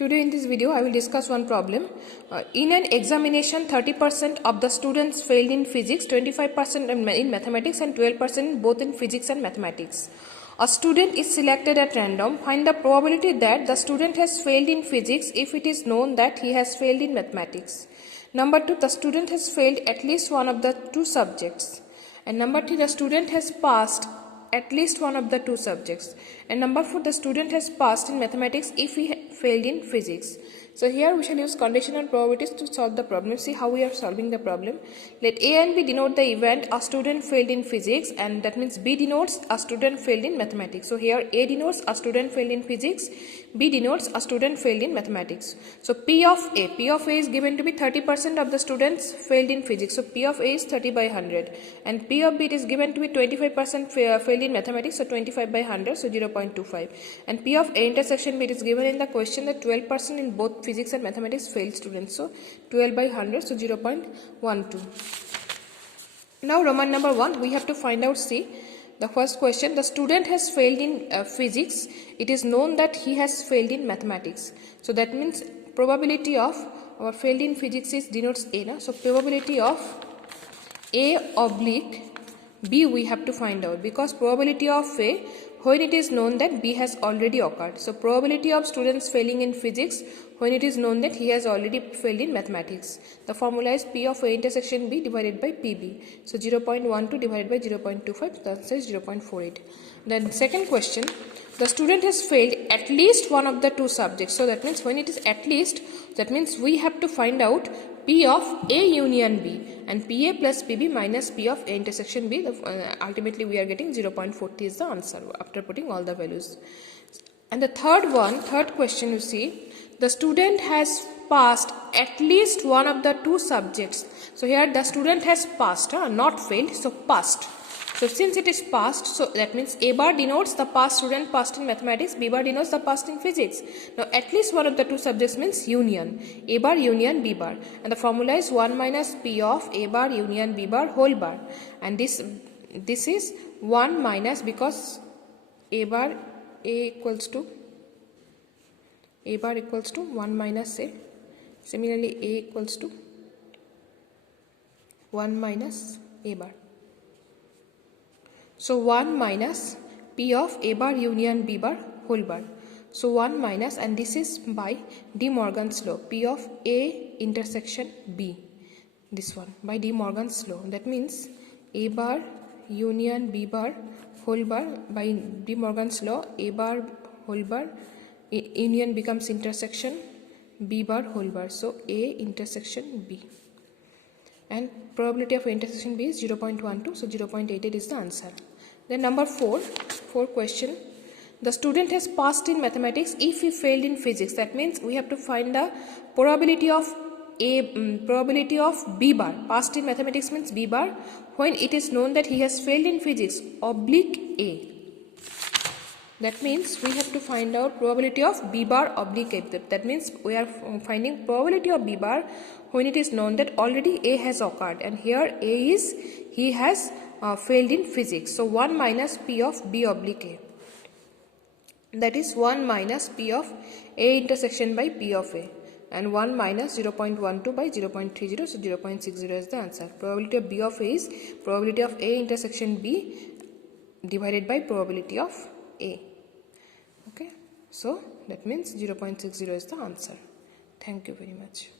Today in this video I will discuss one problem. In an examination 30% of the students failed in physics, 25% in mathematics and 12% both in physics and mathematics. A student is selected at random. Find the probability that the student has failed in physics if it is known that he has failed in mathematics. Number 2, the student has failed at least one of the two subjects. And number 3, the student has passed at least one of the two subjects. And number 4, the student has passed in mathematics if he failed in physics. So here we shall use conditional probabilities to solve the problem. See how we are solving the problem. Let A and B denote the event a student failed in physics, and that means B denotes a student failed in mathematics. So here A denotes a student failed in physics, B denotes a student failed in mathematics. So P of A is given to be 30% of the students failed in physics. So P of A is 30 by 100, and P of B is given to be 25% failed in mathematics. So 25 by 100, so 0.25. And P of A intersection B is given in the question that 12% in both physics and mathematics failed students. So 12 by 100, so 0.12. Now Roman number 1, we have to find out C. The first question, the student has failed in physics. It is known that he has failed in mathematics. So that means probability of our failed in physics is denotes A. Na? So probability of A oblique B we have to find out, because probability of A when it is known that B has already occurred. So probability of students failing in physics when it is known that he has already failed in mathematics. The formula is P of A intersection B divided by PB. So 0.12 divided by 0.25, the answer is 0.48. Then second question, the student has failed at least one of the two subjects. So that means when it is at least, that means we have to find out P of A union B, and PA plus PB minus P of A intersection B. Ultimately we are getting 0.40 is the answer after putting all the values. And the third question, you see, the student has passed at least one of the two subjects. So here the student has passed, not failed, so passed. So since it is passed, so that means A bar denotes the past student passed in mathematics, B bar denotes the past in physics. Now at least one of the two subjects means union. A bar union B bar. And the formula is 1 minus P of A bar union B bar whole bar. And this is 1 minus, because A bar equals to 1 minus A. Similarly A equals to 1 minus A bar. So 1 minus P of A bar union B bar whole bar. So 1 minus, and this is by De Morgan's law, P of A intersection B. This one by De Morgan's law. That means A bar union B bar whole bar, by De Morgan's law A bar whole bar union becomes intersection B bar whole bar. So A intersection B. And probability of intersection B is 0.12, so 0.88 is the answer. Then number 4 question, the student has passed in mathematics if he failed in physics. That means we have to find the probability of probability of B bar. Passed in mathematics means B bar when it is known that he has failed in physics oblique A. That means we have to find out probability of B bar oblique A. That means we are finding probability of B bar when it is known that already A has occurred, and here A is he has failed in physics. So 1 minus P of B oblique A. That is 1 minus P of A intersection by P of A, and 1 minus 0.12 by 0.30, so 0.60 is the answer. Probability of B of A is probability of A intersection B divided by probability of A. Okay, so that means 0.60 is the answer. Thank you very much.